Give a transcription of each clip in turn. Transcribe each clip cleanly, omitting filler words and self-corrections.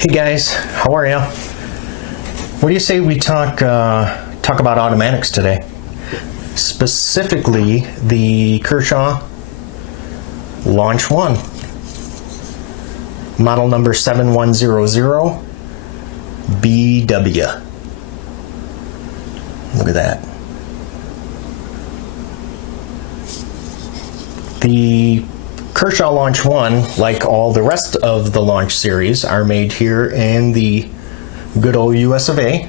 Hey guys, how are ya? What do you say we talk about automatics today? Specifically, the Kershaw Launch One, model number 7100BW. Look at that. The Kershaw Launch One, like all the rest of the Launch series, are made here in the good old US of A.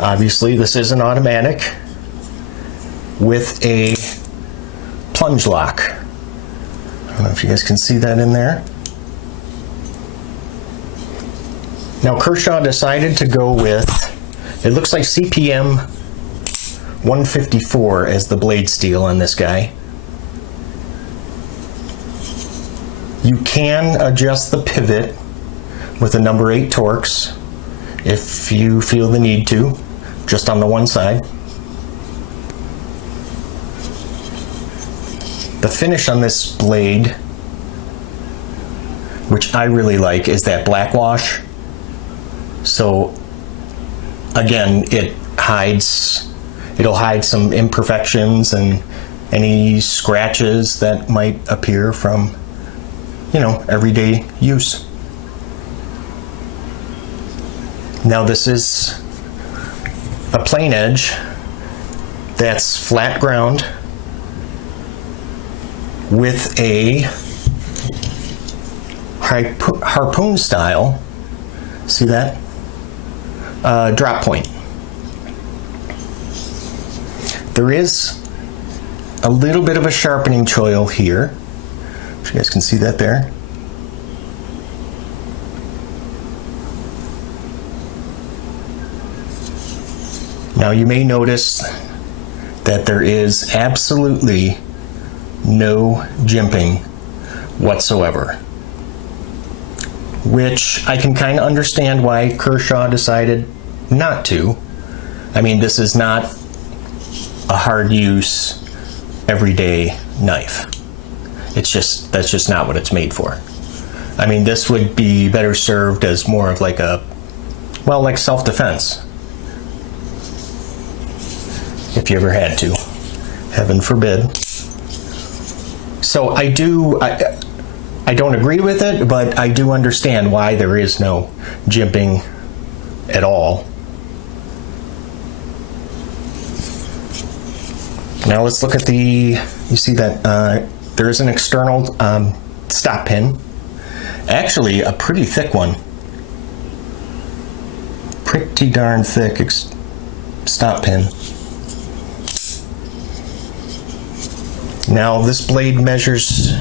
Obviously, this is an automatic with a plunge lock. I don't know if you guys can see that in there. Now, Kershaw decided to go with, it looks like CPM 154 as the blade steel on this guy. You can adjust the pivot with a number 8 Torx if you feel the need to, just on the one side. The finish on this blade, which I really like, is that black wash. So again, it'll hide some imperfections and any scratches that might appear from, you know, everyday use. Now this is a plain edge that's flat ground with a harpoon style, see that? Drop point. There is a little bit of a sharpening choil here. If you guys can see that there. Now you may notice that there is absolutely no jimping whatsoever, which I can kind of understand why Kershaw decided not to. I mean, this is not a hard use everyday knife. That's just not what it's made for. I mean, this would be better served as more of like a, well, like self-defense. If you ever had to. Heaven forbid. So I don't agree with it, but I do understand why there is no jimping at all. Now let's look at you see that there is an external stop pin. Actually, a pretty thick one. Pretty darn thick stop pin. Now this blade measures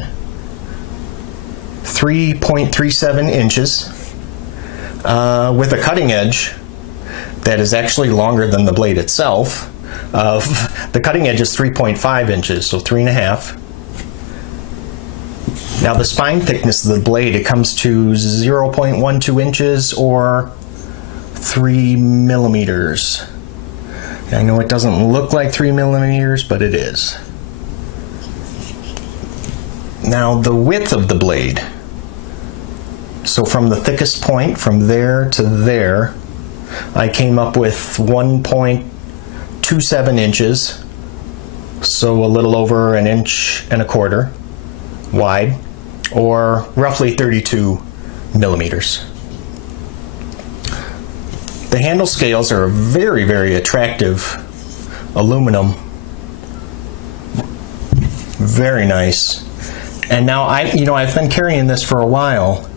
3.37 inches with a cutting edge that is actually longer than the blade itself. The cutting edge is 3.5 inches, so 3.5. Now the spine thickness of the blade, it comes to 0.12 inches or 3 millimeters. I know it doesn't look like 3 millimeters, but it is. Now the width of the blade, so from the thickest point, from there to there, I came up with 1.27 inches, so a little over 1.25 inches wide, or roughly 32 millimeters. The handle scales are very, very attractive aluminum. Very nice. And now I've been carrying this for a while,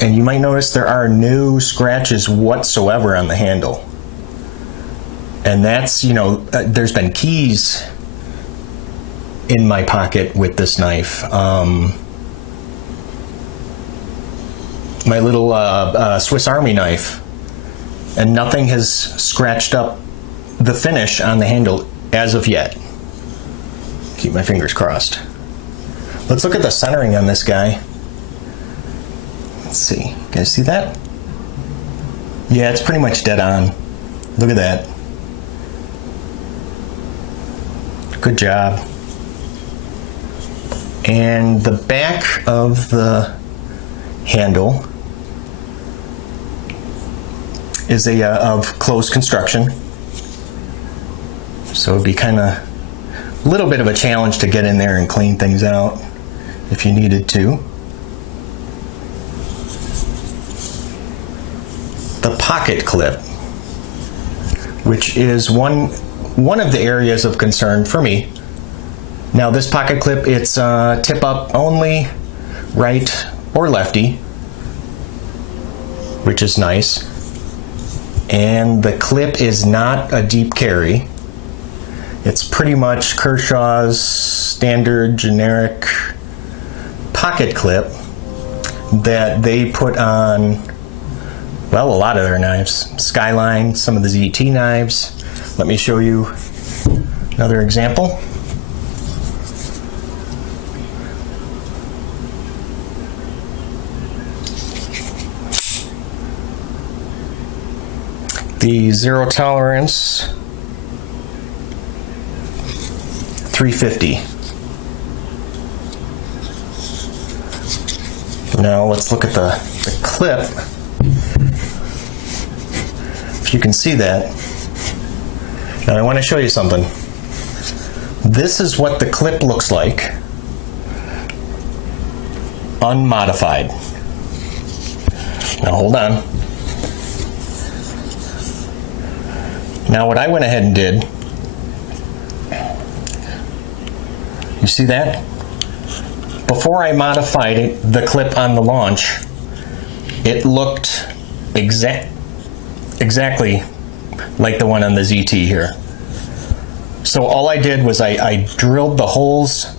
and you might notice there are no scratches whatsoever on the handle. And that's, there's been keys in my pocket with this knife. My little Swiss Army knife, and nothing has scratched up the finish on the handle as of yet. Keep my fingers crossed. Let's look at the centering on this guy. Let's see. You guys see that? Yeah, it's pretty much dead on. Look at that. Good job. And the back of the handle is of closed construction, so it'd be kind of a little bit of a challenge to get in there and clean things out if you needed to. The pocket clip, which is one of the areas of concern for me. Now this pocket clip, it's tip up only, right or lefty, which is nice. And the clip is not a deep carry. It's pretty much Kershaw's standard generic pocket clip that they put on, well, a lot of their knives. Skyline, some of the ZT knives. Let me show you another example. The zero tolerance 350. Now let's look at the clip. If you can see that. Now I want to show you something. This is what the clip looks like unmodified. Now hold on. Now what I went ahead and did, you see that? Before I modified it, the clip on the Launch, it looked exactly like the one on the ZT here. So all I did was I drilled the holes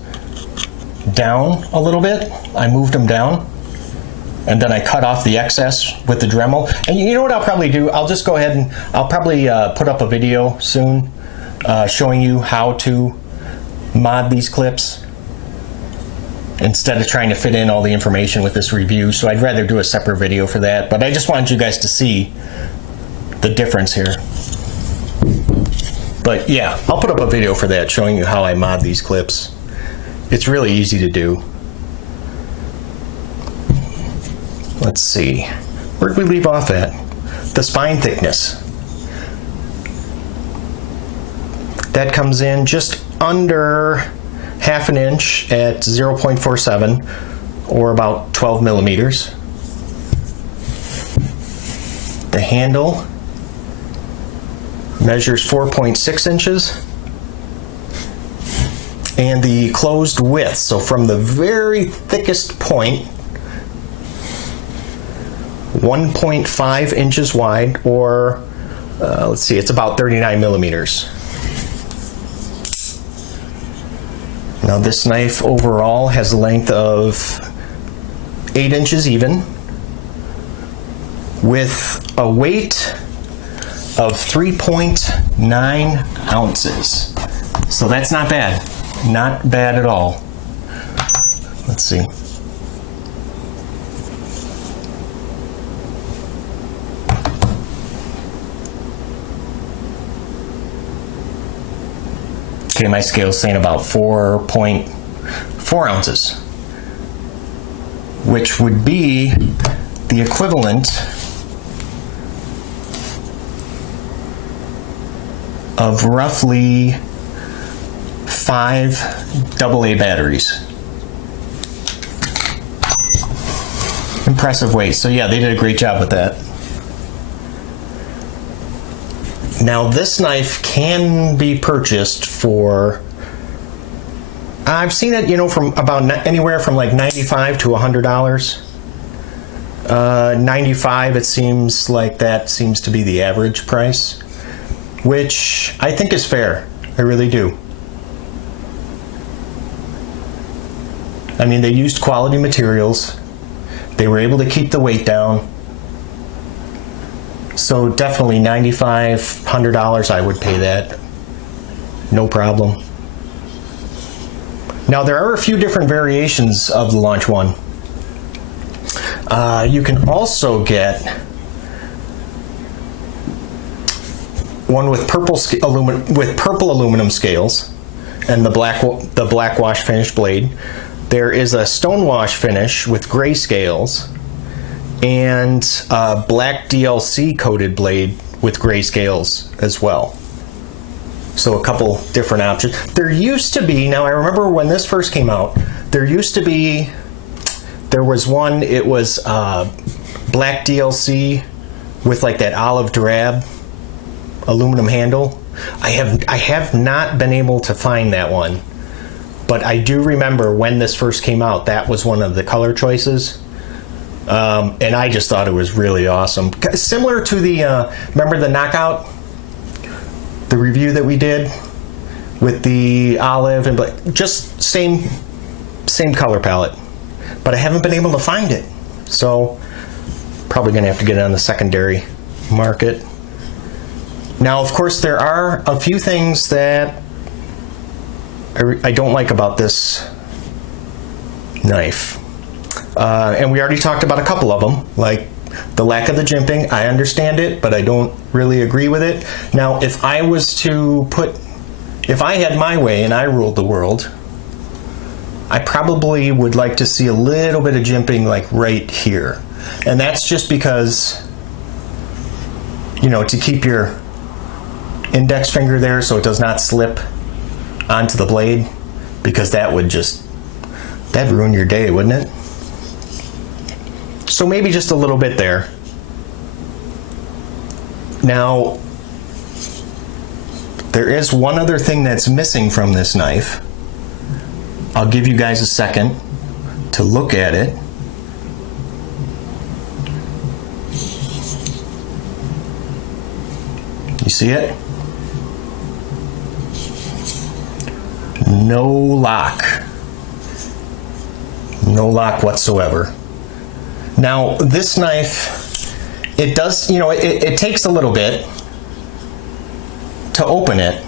down a little bit. I moved them down. And then I cut off the excess with the Dremel. And you know what I'll probably do? I'll just go ahead and I'll probably put up a video soon showing you how to mod these clips instead of trying to fit in all the information with this review. So I'd rather do a separate video for that. But I just wanted you guys to see the difference here. But yeah, I'll put up a video for that showing you how I mod these clips. It's really easy to do. Let's see, where did we leave off at? The spine thickness. That comes in just under half an inch at 0.47 or about 12 millimeters. The handle measures 4.6 inches. And the closed width, so from the very thickest point, 1.5 inches wide, or let's see, it's about 39 millimeters. Now this knife overall has a length of 8 inches even, with a weight of 3.9 ounces. So that's not bad. Not bad at all. Let's see. Okay, my scale's saying about 4.4 ounces, which would be the equivalent of roughly 5 AA batteries. Impressive weight. So yeah, they did a great job with that. Now this knife can be purchased for, I've seen it, you know, from about anywhere from like $95 to $100. 95, it seems like that seems to be the average price, which I think is fair. I really do. I mean, they used quality materials. They were able to keep the weight down. So definitely $95, $100, I would pay that. No problem. Now there are a few different variations of the Launch One. You can also get one with purple aluminum scales and the black wash finish blade. There is a stone wash finish with gray scales, and a black DLC coated blade with gray scales as well. So a couple different options. There used to be, now I remember when this first came out, there was one, it was black DLC with like that olive drab aluminum handle. I have not been able to find that one, but I do remember when this first came out, that was one of the color choices. And I just thought it was really awesome. Similar to the, remember the Knockout? The review that we did with the olive and black, just same color palette, but I haven't been able to find it, so probably gonna have to get it on the secondary market. Now, of course, there are a few things that I don't like about this knife, and we already talked about a couple of them, like the lack of the jimping. I understand it, but I don't really agree with it. Now, if I had my way and I ruled the world, I probably would like to see a little bit of jimping like right here. And that's just because, you know, to keep your index finger there so it does not slip onto the blade, because that'd ruin your day, wouldn't it? So maybe just a little bit there. Now, there is one other thing that's missing from this knife. I'll give you guys a second to look at it. You see it? No lock. No lock whatsoever. Now, this knife, it does, you know, it takes a little bit to open it.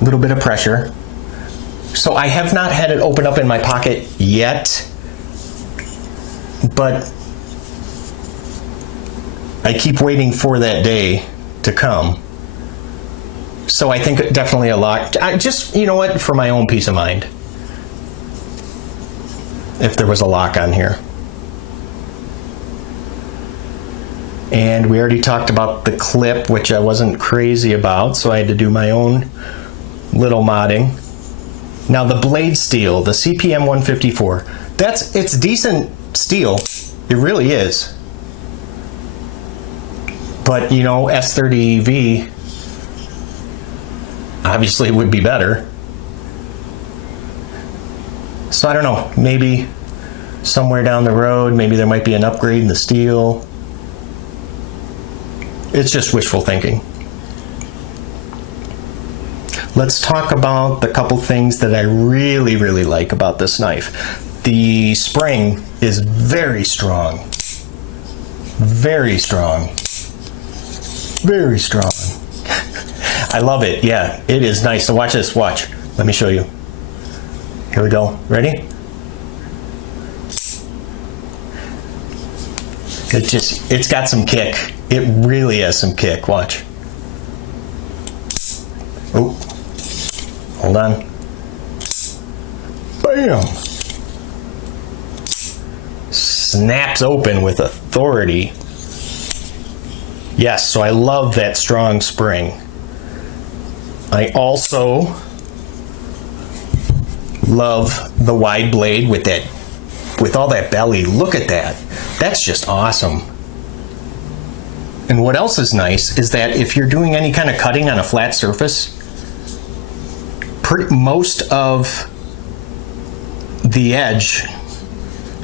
A little bit of pressure. So I have not had it open up in my pocket yet, but I keep waiting for that day to come. So I think definitely a lock. Just, you know what, for my own peace of mind, if there was a lock on here. And we already talked about the clip, which I wasn't crazy about, so I had to do my own little modding. Now the blade steel, the CPM 154, it's decent steel. It really is. But, you know, S30V obviously would be better. So I don't know, maybe somewhere down the road, maybe there might be an upgrade in the steel. It's just wishful thinking. Let's talk about the couple things that I really, really like about this knife. The spring is very strong. Very strong. Very strong. I love it. Yeah, it is nice. So watch this. Watch. Let me show you. Here we go. Ready? It's got some kick. It really has some kick. Watch. Oh. Hold on. Bam! Snaps open with authority. Yes, so I love that strong spring. I also love the wide blade with all that belly. Look at that. That's just awesome. And what else is nice is that if you're doing any kind of cutting on a flat surface, most of the edge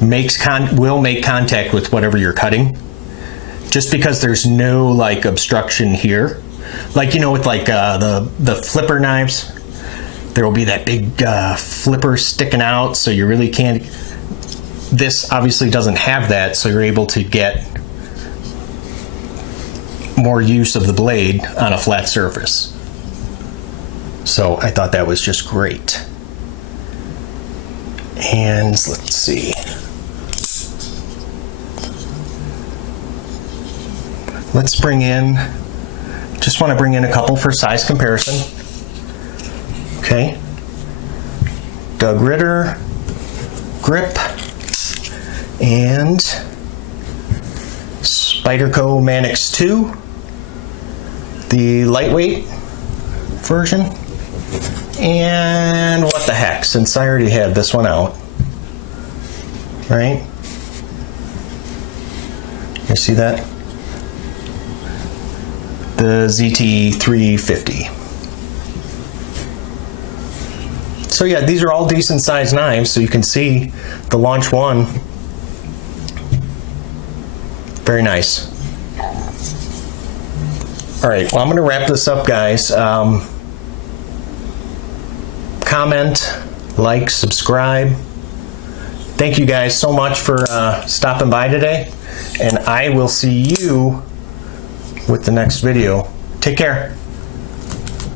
will make contact with whatever you're cutting, just because there's no like obstruction here. Like, you know, with like the flipper knives, there will be that big flipper sticking out, so you really can't. This obviously doesn't have that, so you're able to get more use of the blade on a flat surface. So I thought that was just great. And let's see. Let's bring in, just want to bring in a couple for size comparison. Okay. Doug Ritter grip. and Spyderco Manix 2, the lightweight version. And what the heck, since I already had this one out, right? You see that? The ZT350. So yeah, these are all decent sized knives, so you can see the Launch One. Very nice. All right, well, I'm gonna wrap this up, guys. Comment, like, subscribe. Thank you guys so much for stopping by today, and I will see you with the next video. Take care.